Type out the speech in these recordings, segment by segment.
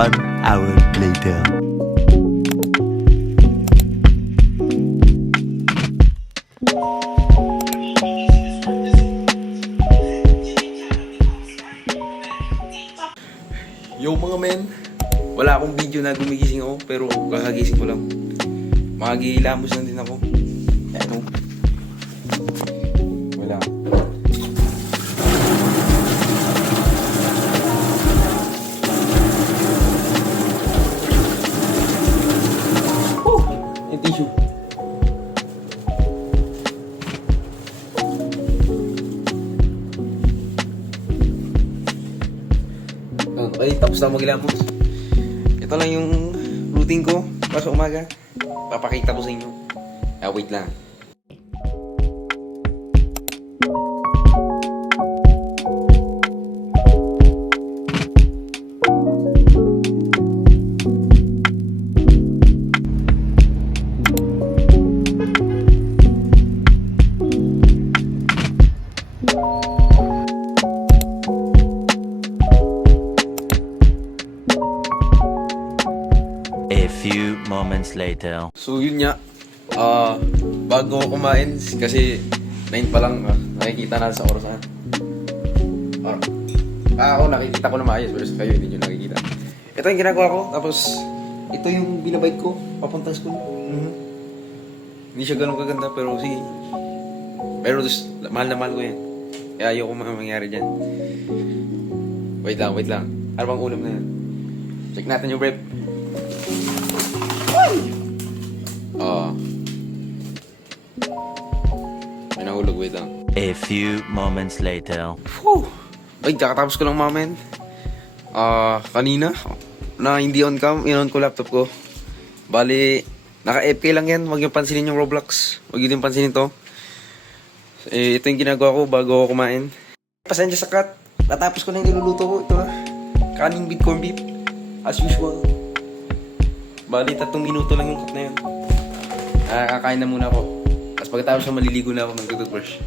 1 hour later. Yo mga men, wala akong video na gumigising ako pero kakagising ko lang. Magilamos lang din ako. Eto. Wala. Yung tissue. Okay, tapos na maglamos. Ito lang yung routine ko para sa umaga. Papakita ko sa inyo. Wait lang. A few moments later. So yun nga. Bago ako kumain kasi 9 pa lang, nakikita na sa orasan. Ako nakikita ko na maayos pero kayo hindi nyo nakikita. Ito yung ginagawa ko. Tapos ito yung binabike ko papuntang school. Hindi siya ganun kaganda pero sige. Pero mahal na mahal ko yan. Kaya ayoko mangyari dyan. Wait lang. Ano bang ulam na yan? Check natin yung rep. May nahulog, wait lang. A few moments later. Whew! Ay, kakatapos ko lang mga men. Kanina, na hindi on cam, in-on ko laptop ko. Bali, naka-FK lang yan. Huwag yung pansinin yung Roblox. Huwag yung pansinin to. Ito yung ginagawa ko bago ako kumain. Pasensya sa cut. Natapos ko na yung niluluto ko. Ito na. Kaning with corned beef. As usual. Bali, 3 minuto lang yung cut na yun. Kakain na muna ako. Tapos pagkatapos na maliligo na ako, mag-toothbrush.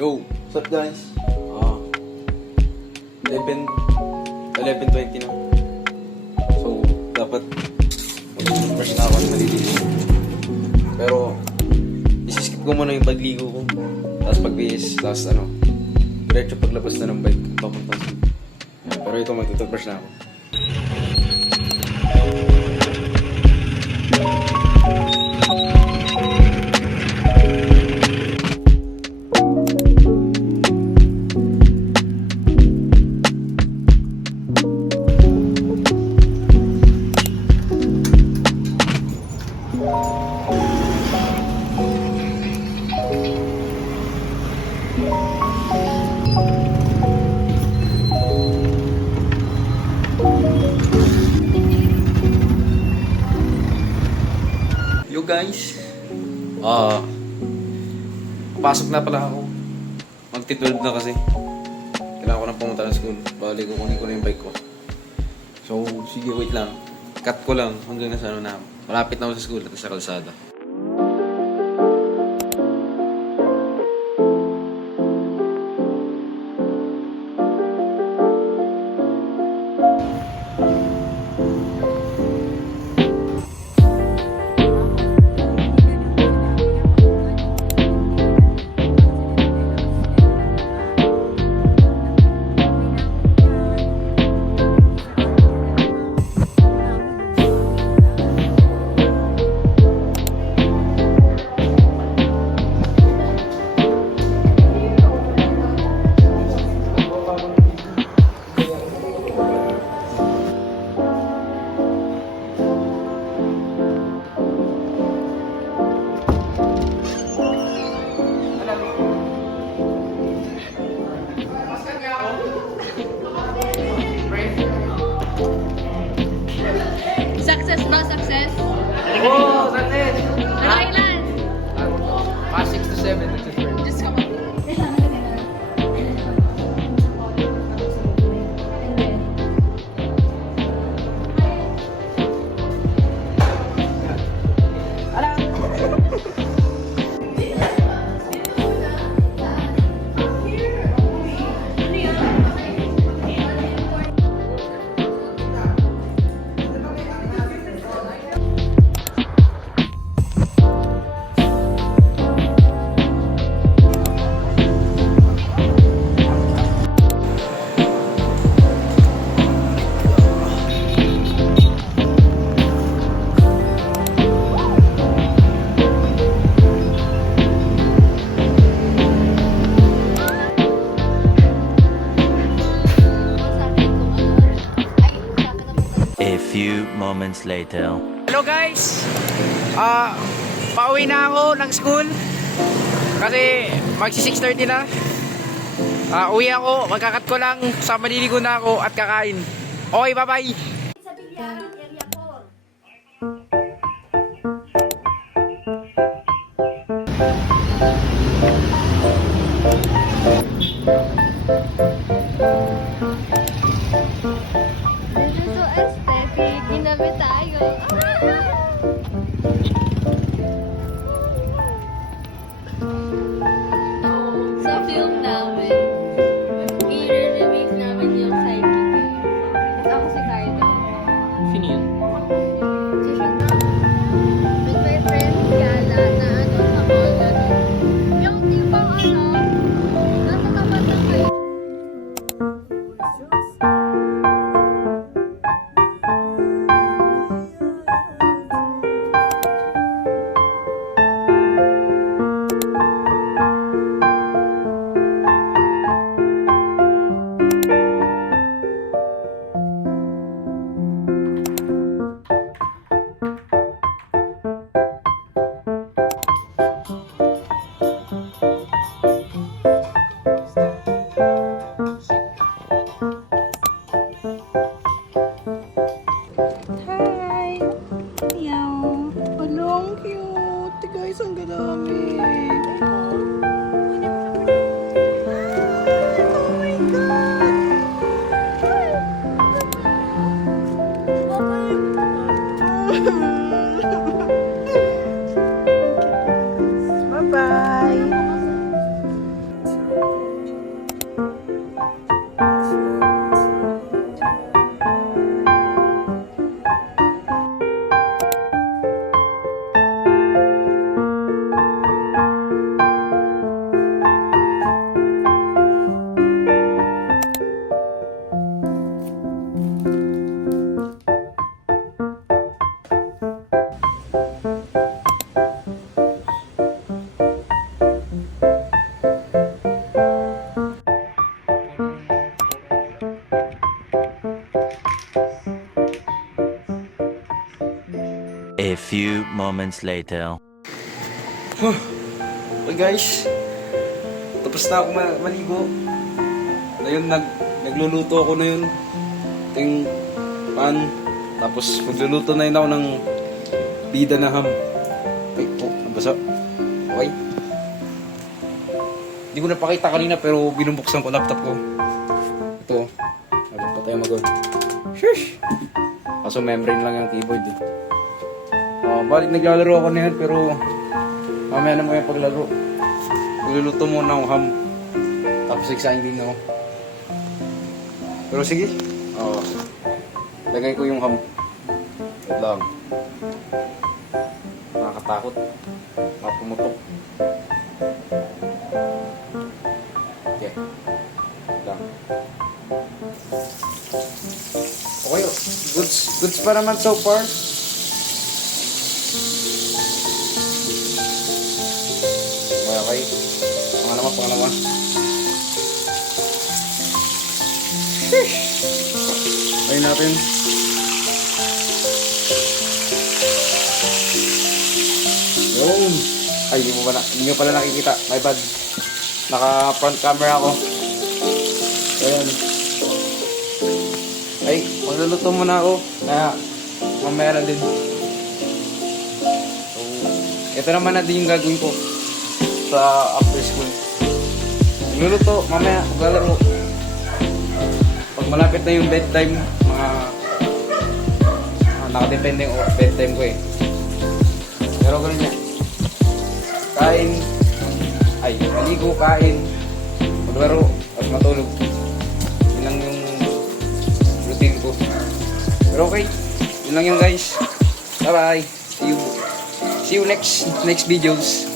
Yo, what's up guys? 11:20 na. So, dapat mag-brush na ako at maliligo. Pero, isiskip ko muna yung pagligo ko. Tapos pagbihis, tapos diretso paglabas na ng bike papunta sa. Pero ito, mag-toothbrush na ako. Yo guys, pasok na pala ako. Magti-12 na kasi. Kailangan ko na pumunta ng school. Bali ko kunin ko na yung bike ko. So, sige wait lang. Cut ko lang hanggang nasa na. Malapit na ako sa school at sa kalsada. success? Oh, success! Kailan? Past 6 to 7. Diyos ko ba? A few moments later. Hello guys! Pauwi na ako ng school kasi magsi 6:30 na. Uwi ako, magkakat ko lang, sa maliligo na ako at kakain. Okay, bye-bye! This is so aesthetic. Ginamit tayo. Sa film namin, i-remake namin yung sidekick eh. Ako si Cardo. Sino yun? Si Sean. With my friend Gala na ano sa mall ganun. Yung tipong ano, nasa tapat ng kayo. Hi! Meow! Hello, ang cute! Guys, ang gadami! Oh my God! Bye-bye! A few moments later. Okay guys, tapos na ako maligo. Ngayon nagluluto ako na yun. Ito yung pan. Tapos magluluto na yun ako ng bida na ham. Ay, nabasa. Okay. Hindi ko napakita kanina pero binubuksan ko laptop ko. Ito. Habang pa tayo mag-on. Shush! Kaso membrane lang yung keyboard eh. Balik naglalaro ako na yan pero mamaya na mo yung paglaro. Magluluto muna ako ham. Tapos excited din ako. Pero sige. Lagay ko yung ham. Wait lang. Nakakatakot. Mapumutok. Okay. Wait lang. Okay. Goods pa naman so far. Okay. Pangalawa. Ayun natin. Yun. Ay, hindi mo pala nakikita. My bad. Naka front camera ako. Ayan. Ay, magluluto muna ako. Kaya, mamaya na din. ito naman natin yung gagawin ko sa after school. Magluluto, mamaya maglalaro. Pag malapit na yung bedtime, mga nakadepende yung bedtime ko eh. Pero ganun yan. Kain, ay, maligo, kain, maglaro, at matulog. Yun lang yung routine ko. Pero okay, yun lang yun guys. Bye bye. See you next videos.